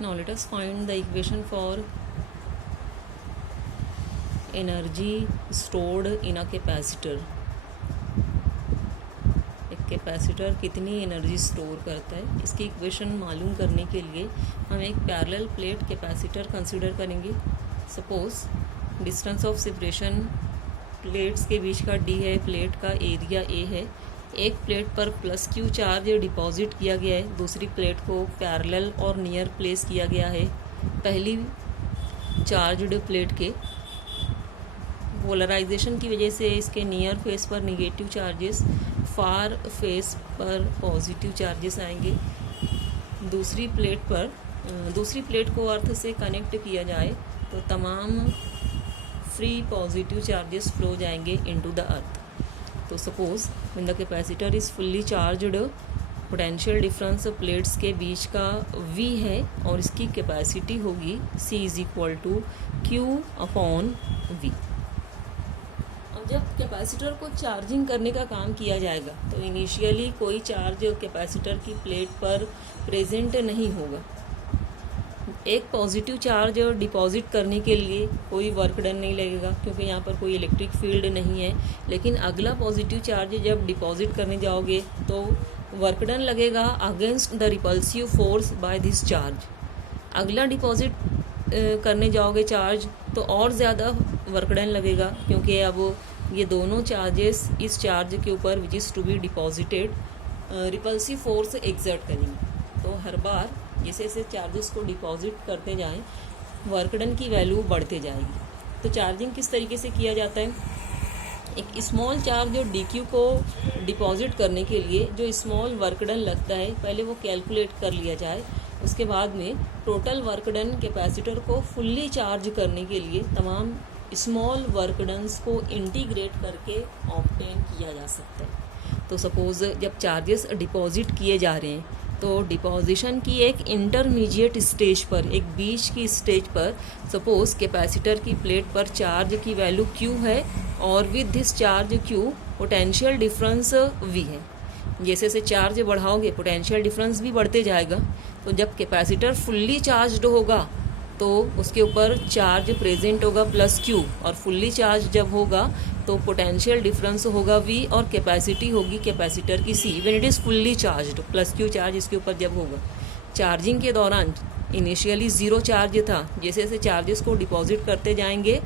Now let us find the equation for energy stored in a capacitor. एक capacitor कितनी energy store करता है, इसकी इक्वेशन मालूम करने के लिए हम एक पैरेलल प्लेट कैपेसिटर कंसीडर करेंगे. Suppose distance of separation plates के बीच का d है, प्लेट का एरिया a है. एक प्लेट पर प्लस q चार्ज डिपॉजिट किया गया है, दूसरी प्लेट को पैरेलल और नियर प्लेस किया गया है. पहली चार्ज्ड प्लेट के पोलराइजेशन की वजह से इसके नियर फेस पर निगेटिव चार्जेस, फार फेस पर पॉजिटिव चार्जेस आएंगे. दूसरी प्लेट को अर्थ से कनेक्ट किया जाए तो तमाम फ्री पॉजिटिव चार्जेस फ्लो जाएंगे इनटू द अर्थ. तो suppose when the capacitor is fully charged, potential difference plates के बीच का v है और इसकी कैपेसिटी होगी c is equal to q upon v. अब जब कैपेसिटर को चार्जिंग करने का काम किया जाएगा तो इनिशियली कोई चार्ज कैपेसिटर की प्लेट पर प्रेजेंट नहीं होगा. एक पॉजिटिव चार्ज डिपॉजिट करने के लिए कोई वर्क डन नहीं लगेगा क्योंकि यहाँ पर कोई इलेक्ट्रिक फील्ड नहीं है. लेकिन अगला पॉजिटिव चार्ज जब डिपॉजिट करने जाओगे तो वर्क डन लगेगा against the repulsive force by this charge. अगला डिपॉजिट करने जाओगे चार्ज तो और ज़्यादा वर्क डन लगेगा क्योंकि अब ये दोनों चार्जेस इस चार्ज के ऊपर which is to be deposited repulsive force exert करेंगे. तो हर बार जैसे जैसे चार्जेस को डिपॉजिट करते जाएं वर्क डन की वैल्यू बढ़ते जाएगी. तो चार्जिंग किस तरीके से किया जाता है, एक स्मॉल चार्ज जो dq को डिपॉजिट करने के लिए जो स्मॉल वर्क डन लगता है पहले वो कैलकुलेट कर लिया जाए. उसके बाद में टोटल वर्क डन कैपेसिटर को फुल्ली चार्ज करने के लिए तमाम स्मॉल वर्क डन्स को इंटीग्रेट करके ऑब्टेन किया जा सकता है. तो सपोज़ जब चार्जेस डिपॉजिट किए जा रहे हैं तो डिपॉजिशन की एक इंटरमीडिएट स्टेज पर, एक बीच की स्टेज पर सपोज़ कैपेसिटर की प्लेट पर चार्ज की वैल्यू q है और with this charge q potential difference v है. जैसे जैसे चार्ज बढ़ाओगे पोटेंशियल डिफरेंस भी बढ़ते जाएगा. तो जब कैपेसिटर फुल्ली चार्ज्ड होगा तो उसके ऊपर चार्ज प्रेजेंट होगा प्लस q, और फुल्ली चार्ज जब होगा तो पोटेंशियल डिफरेंस होगा v और कैपेसिटी होगी कैपेसिटर की c when it is fully charged. Plus q charge इसके ऊपर जब होगा. चार्जिंग के दौरान इनिशियली ज़ीरो चार्ज था, जैसे जैसे चार्जेस को डिपॉजिट करते जाएंगे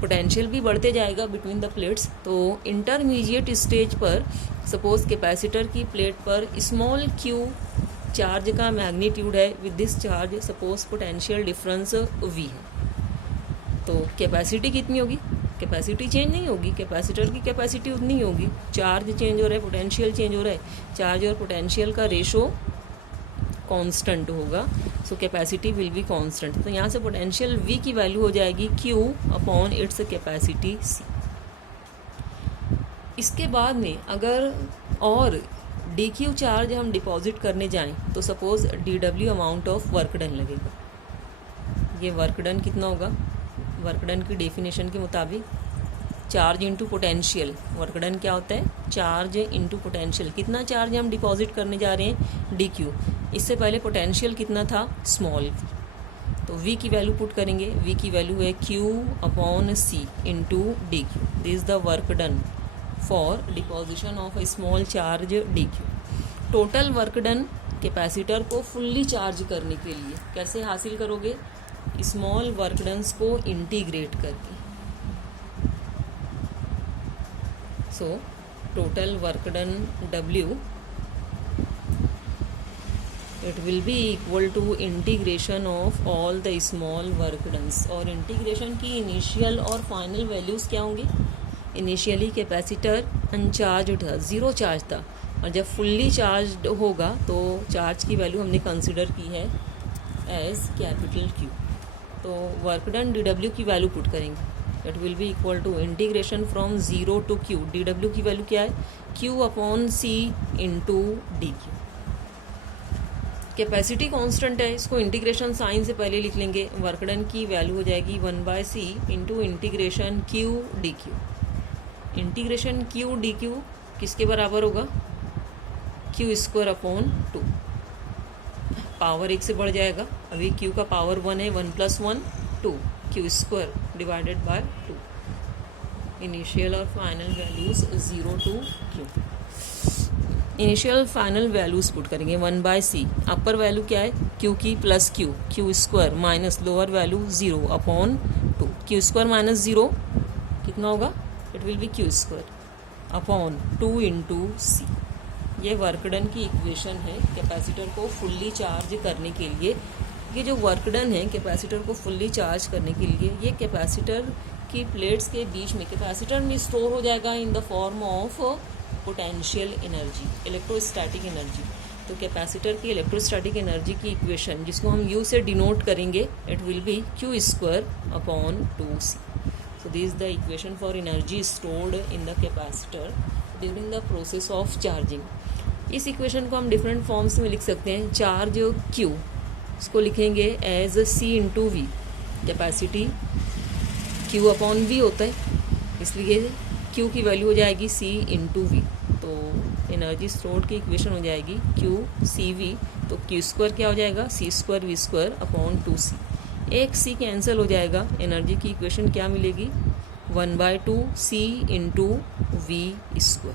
पोटेंशियल भी बढ़ते जाएगा बिटवीन द प्लेट्स. तो इंटरमीडिएट स्टेज पर सपोज कैपेसिटर की प्लेट पर स्मॉल q चार्ज का मैग्नीट्यूड है, with this charge suppose potential difference v है. तो कैपेसिटी कितनी होगी, कैपेसिटी चेंज नहीं होगी, कैपेसिटर की कैपेसिटी उतनी ही होगी. चार्ज चेंज हो रहा है, पोटेंशियल चेंज हो रहा है, चार्ज और पोटेंशियल का रेशो कांस्टेंट होगा. सो कैपेसिटी विल बी कांस्टेंट. तो यहाँ से पोटेंशियल v की वैल्यू हो जाएगी q upon its capacity c. इसके बाद में अगर और dq चार्ज हम डिपॉजिट करने जाएं तो suppose dw amount of work done लगेगा. ये वर्क डन कितना होगा, वर्क डन की डेफिनेशन के मुताबिक charge into potential. Work done क्या होता है, चार्ज इंटू पोटेंशियल. कितना चार्ज हम डिपॉजिट करने जा रहे हैं dq, इससे पहले पोटेंशियल कितना था स्मॉल v. तो v की वैल्यू पुट करेंगे, v की वैल्यू है q upon c into dq. This is the work done for deposition of a small charge dq. Total work done capacitor को फुल्ली चार्ज करने के लिए कैसे हासिल करोगे, स्मॉल वर्क डन्स को इंटीग्रेट करके. So total work done w it will be equal to integration of all the small work dones. और इंटीग्रेशन की इनिशियल और फाइनल वैल्यूज़ क्या होंगी. इनिशियली कैपेसिटर अनचार्ज था, ज़ीरो चार्ज था, और जब फुल्ली चार्ज होगा तो चार्ज की वैल्यू हमने कंसिडर की है एज कैपिटल Q. तो वर्क डन dw की वैल्यू पुट करेंगे, it will be equal to integration from zero to q. dw की वैल्यू क्या है, q upon c into dq. Capacity constant है, इसको इंटीग्रेशन साइन से पहले लिख लेंगे. वर्क डन की वैल्यू हो जाएगी 1/c into integration q dq. Integration q dq किसके बराबर होगा, q स्क्वायर अपॉन 2. पावर 1 से बढ़ जाएगा। अभी Q का पावर 1 है, 1 + 1 2 Q square divided by 2। Initial और final values 0 to Q। Initial final values put करेंगे 1/c। अपर वैल्यू क्या है Q की plus Q square minus lower value 0/2। Q square minus 0 कितना होगा, it will be Q square upon 2 × C। ये work done की equation है capacitor को फुल्ली चार्ज करने के लिए। ये जो वर्क डन है कैपेसिटर को फुल्ली चार्ज करने के लिए, ये कैपेसिटर की प्लेट्स के बीच में कैपेसिटर में स्टोर हो जाएगा in the form of potential energy, electrostatic energy. तो कैपेसिटर की इलेक्ट्रोस्टैटिक एनर्जी की इक्वेशन जिसको हम U से डिनोट करेंगे, it will be Q square upon 2C। So this is the equation for energy stored in the capacitor during the process of charging। इस equation को हम डिफरेंट फॉर्म्स में लिख सकते हैं। चार्ज Q इसको लिखेंगे as C × V। Capacity Q/V होता है, इसलिए Q की वैल्यू हो जाएगी C × V। तो एनर्जी स्टोर्ड की इक्वेशन हो जाएगी QCV। तो Q स्क्वायर क्या हो जाएगा, C² V² अपॉन 2C। एक C कैंसिल हो जाएगा, एनर्जी की इक्वेशन क्या मिलेगी 1/2 C × V²।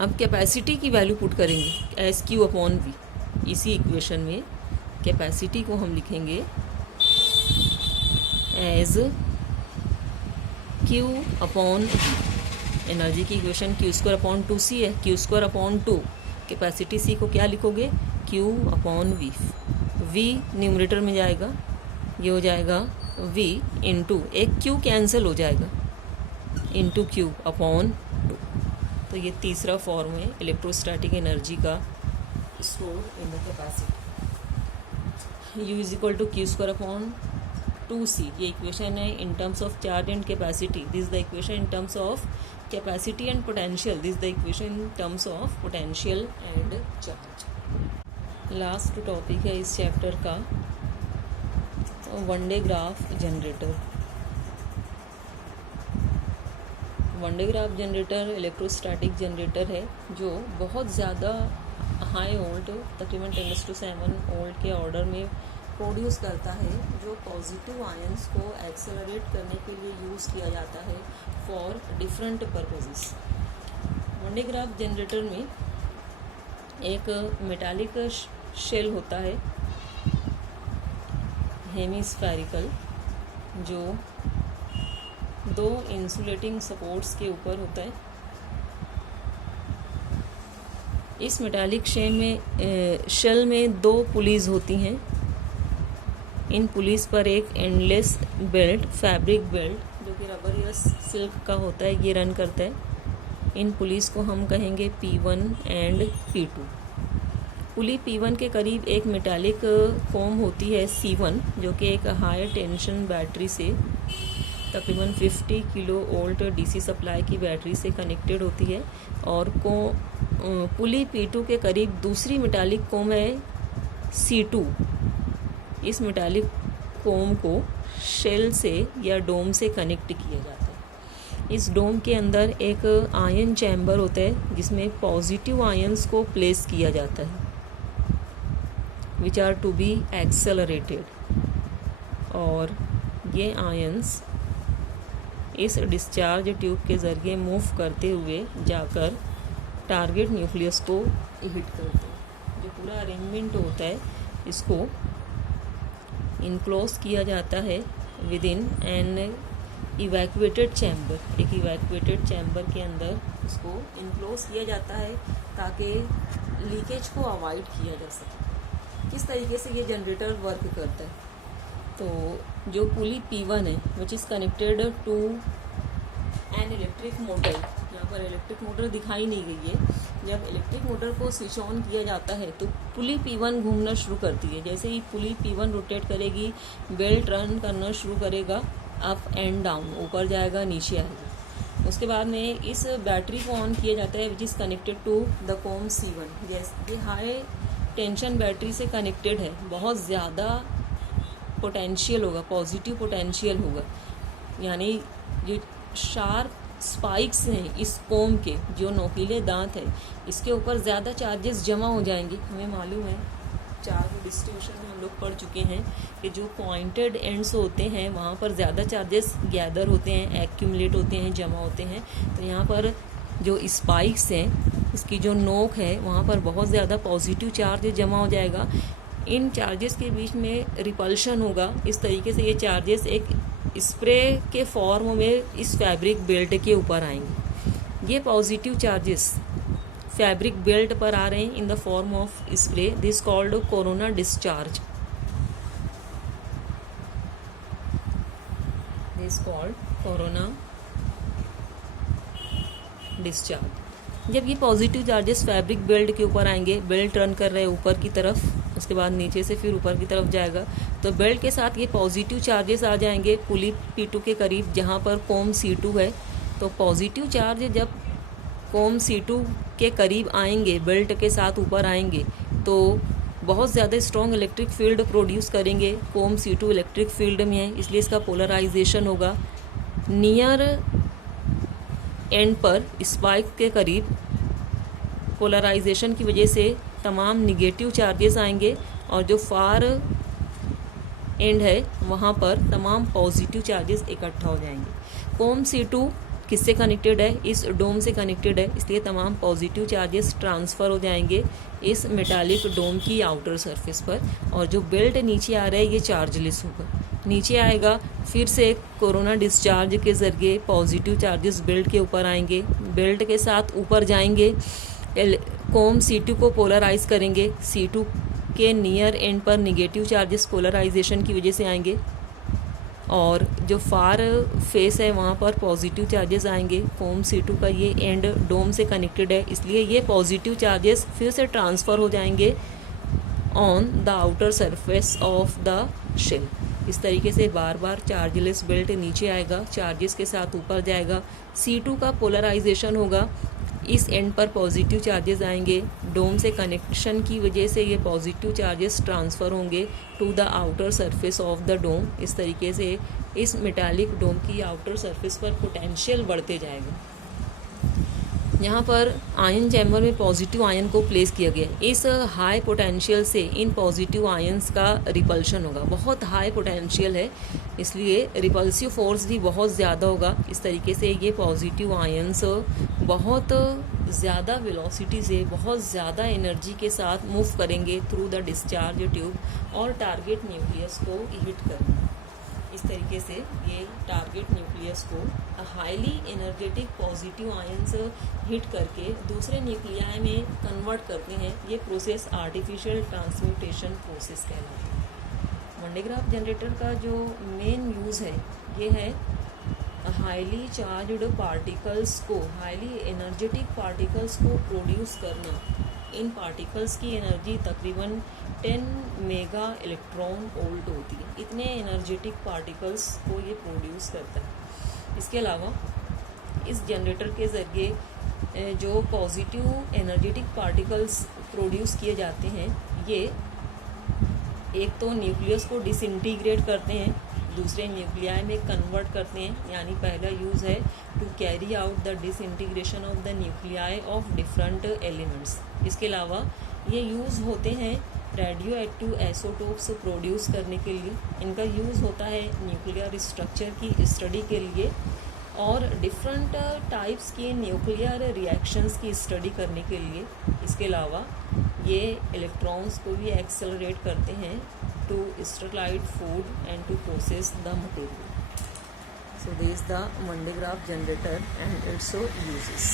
अब कैपेसिटी की वैल्यू पुट करेंगे एज Q/V। इसी इक्वेशन में कैपेसिटी को हम लिखेंगे एज Q/V। एनर्जी की इक्वेशन Q²/2C है, Q²/2। कैपेसिटी C को क्या लिखोगे Q/V। V न्यूमरेटर में जाएगा, ये हो जाएगा V × एक Q कैंसिल हो जाएगा × Q/2। तो ये तीसरा फॉर्म है इलेक्ट्रोस्टैटिक एनर्जी का store in the capacity. U = Q²/2C। ये इक्वेशन है in terms of charge and capacity. This is the equation in terms of capacity and potential. This is the equation in terms of potential and charge. Last topic है इस chapter का one day graph generator. One day graph generator electrostatic generator है जो बहुत ज़्यादा high volt, तकरीबन 10⁻⁷ volt के order में प्रोड्यूस करता है, जो पॉजिटिव आयंस को एक्सेलरेट करने के लिए यूज़ किया जाता है for different purposes. One day graph generator में एक मेटालिक शेल होता है हेमिस्फेरिकल, जो 2 इंसुलेटिंग सपोर्ट्स के ऊपर होता है। इस मेटालिक शेल में 2 पुलीज होती हैं। इन पुलीज पर एक एंडलेस बेल्ट, फैब्रिक बेल्ट जो कि रबर या सिल्क का होता है, ये रन करता है। इन पुलीज को हम कहेंगे P1 and P2। Pulley P1 के करीब एक मेटालिक फोम होती है C1, जो कि एक हाई टेंशन बैटरी से तकरीबन 50 kV DC सप्लाई की बैटरी से कनेक्टेड होती है। और पुली P2 के करीब दूसरी मेटालिक कोम है C2। इस मेटालिक कोम को शेल से या डोम से कनेक्ट किया जाता है। इस डोम के अंदर एक आयन चैम्बर होता है जिसमें पॉजिटिव आयंस को प्लेस किया जाता है, which are to be accelerated. और ये आयंस इस डिस्चार्ज ट्यूब के ज़रिए मूव करते हुए जाकर टारगेट न्यूक्लियस को हिट करते हैं। जो पूरा अरेंजमेंट होता है इसको इनक्लोज किया जाता है with in an evacuated chamber. एक इवैक्यूएटेड चैम्बर के अंदर इसको इनक्लोज किया जाता है ताकि लीकेज को अवॉइड किया जा सके। किस तरीके से ये जनरेटर वर्क करता है, तो जो पुली P1 है which is connected to an electric motor, यहाँ पर इलेक्ट्रिक मोटर दिखाई नहीं गई है। जब इलेक्ट्रिक मोटर को स्विच ऑन किया जाता है तो पुली P1 घूमना शुरू करती है। जैसे ही पुली P1 रोटेट करेगी, बेल्ट रन करना शुरू करेगा, अप एंड डाउन, ऊपर जाएगा नीचे आएगा। उसके बाद में इस बैटरी को ऑन किया जाता है which is connected to the comb C1। जैसे ये हाई टेंशन बैटरी से कनेक्टेड है, बहुत ज़्यादा पोटेंशियल होगा, पॉजिटिव पोटेंशियल होगा, यानी जो शार्प स्पाइक्स हैं इस कोम के, जो नोकीले दांत हैं, इसके ऊपर ज़्यादा चार्जेस जमा हो जाएंगे। हमें मालूम है, चार्ज डिस्ट्रीब्यूशन में हम लोग पढ़ चुके हैं कि जो पॉइंटेड एंड्स होते हैं वहाँ पर ज़्यादा चार्जेस गैदर होते हैं, एक्यूमुलेट होते हैं, जमा होते हैं। तो यहाँ पर जो स्पाइक्स हैं, इसकी जो नोक है वहाँ पर बहुत ज़्यादा पॉजिटिव चार्ज जमा हो जाएगा। इन चार्जेस के बीच में रिपल्शन होगा। इस तरीके से ये चार्जेस एक स्प्रे के फॉर्म में इस फैब्रिक बेल्ट के ऊपर आएंगे। ये पॉजिटिव चार्जेस फैब्रिक बेल्ट पर आ रहे हैं in the form of spray. This called corona discharge. This called corona discharge. जब ये पॉजिटिव चार्जेस फैब्रिक बेल्ट के ऊपर आएंगे, बेल्ट रन कर रहे हैं ऊपर की तरफ, उसके बाद नीचे से फिर ऊपर की तरफ जाएगा, तो बेल्ट के साथ ये पॉजिटिव चार्जेस आ जाएंगे पुली P2 के करीब, जहाँ पर कोम C2 है। तो पॉजिटिव चार्ज जब कोम C2 के करीब आएंगे, बेल्ट के साथ ऊपर आएंगे, तो बहुत ज़्यादा स्ट्रॉन्ग इलेक्ट्रिक फील्ड प्रोड्यूस करेंगे। कोम C2 इलेक्ट्रिक फील्ड में है, इसलिए इसका पोलराइजेशन होगा। नियर एंड पर स्पाइक के करीब पोलराइजेशन की वजह से तमाम निगेटिव चार्जेस आएंगे, और जो फार एंड है वहाँ पर तमाम पॉजिटिव चार्जेस इकट्ठा हो जाएंगे। कोम C2 किससे कनेक्टेड है? इस डोम से कनेक्टेड है, इसलिए तमाम पॉजिटिव चार्जेस ट्रांसफ़र हो जाएंगे इस मेटालिक डोम की आउटर सरफेस पर। और जो बेल्ट नीचे आ रहा है ये चार्जलेस होगा, नीचे आएगा, फिर से कोरोना डिस्चार्ज के ज़रिए पॉजिटिव चार्जेस बेल्ट के ऊपर आएंगे, बेल्ट के साथ ऊपर जाएंगे, कोम C2 को पोलराइज करेंगे। C2 के नियर एंड पर निगेटिव चार्जेस पोलराइजेशन की वजह से आएंगे, और जो फार फेस है वहाँ पर पॉजिटिव चार्जेस आएंगे। कोम C2 का ये एंड डोम से कनेक्टेड है, इसलिए ये पॉजिटिव चार्जेस फिर से ट्रांसफ़र हो जाएंगे on the outer surface of the shell. इस तरीके से बार बार चार्जलेस बेल्ट नीचे आएगा, चार्जेस के साथ ऊपर जाएगा, C2 का पोलराइजेशन होगा, इस एंड पर पॉजिटिव चार्जेस आएंगे, डोम से कनेक्शन की वजह से ये पॉजिटिव चार्जेस ट्रांसफ़र होंगे to the outer surface of the dome. इस तरीके से इस मेटालिक डोम की आउटर सरफेस पर पोटेंशियल बढ़ते जाएगा। यहाँ पर आयन चैम्बर में पॉजिटिव आयन को प्लेस किया गया है। इस हाई पोटेंशियल से इन पॉजिटिव आयंस का रिपल्शन होगा, बहुत हाई पोटेंशियल है, इसलिए रिपल्सिव फोर्स भी बहुत ज़्यादा होगा। इस तरीके से ये पॉजिटिव आयंस बहुत ज़्यादा वेलोसिटी से, बहुत ज़्यादा एनर्जी के साथ मूव करेंगे थ्रू द डिस्चार्ज ट्यूब और टारगेट न्यूक्लियस को हिट करेंगे। इस तरीके से ये टारगेट न्यूक्लियस को highly energetic positive ions hit करके दूसरे न्यूक्लियाई में कन्वर्ट करते हैं। ये प्रोसेस आर्टिफिशियल ट्रांसम्यूटेशन प्रोसेस कहलाता है। वन डे ग्राफ जनरेटर का जो मेन यूज़ है ये है हाईली चार्ज्ड पार्टिकल्स को, हाईली एनर्जेटिक पार्टिकल्स को प्रोड्यूस करना। इन पार्टिकल्स की एनर्जी तकरीबन 10 मेगा इलेक्ट्रॉन वोल्ट होती है। इतने एनर्जेटिक पार्टिकल्स को ये प्रोड्यूस करता है। इसके अलावा इस जनरेटर के ज़रिए जो पॉजिटिव एनर्जेटिक पार्टिकल्स प्रोड्यूस किए जाते हैं, ये एक तो न्यूक्लियस को डिसइंटीग्रेट करते हैं, दूसरे न्यूक्लियाई में कन्वर्ट करते हैं। यानी पहला यूज़ है to carry out the disintegration of the nuclei of different elements. इसके अलावा ये यूज़ होते हैं रेडियो एक्टिव आइसोटोप्स प्रोड्यूस करने के लिए। इनका यूज़ होता है न्यूक्लियर स्ट्रक्चर की स्टडी के लिए और डिफरेंट टाइप्स के न्यूक्लियर रिएक्शंस की स्टडी करने के लिए। इसके अलावा ये इलेक्ट्रॉन्स को भी एक्सेलरेट करते हैं to sterilise food and to process the material. So this is the Van de Graaff generator and its uses.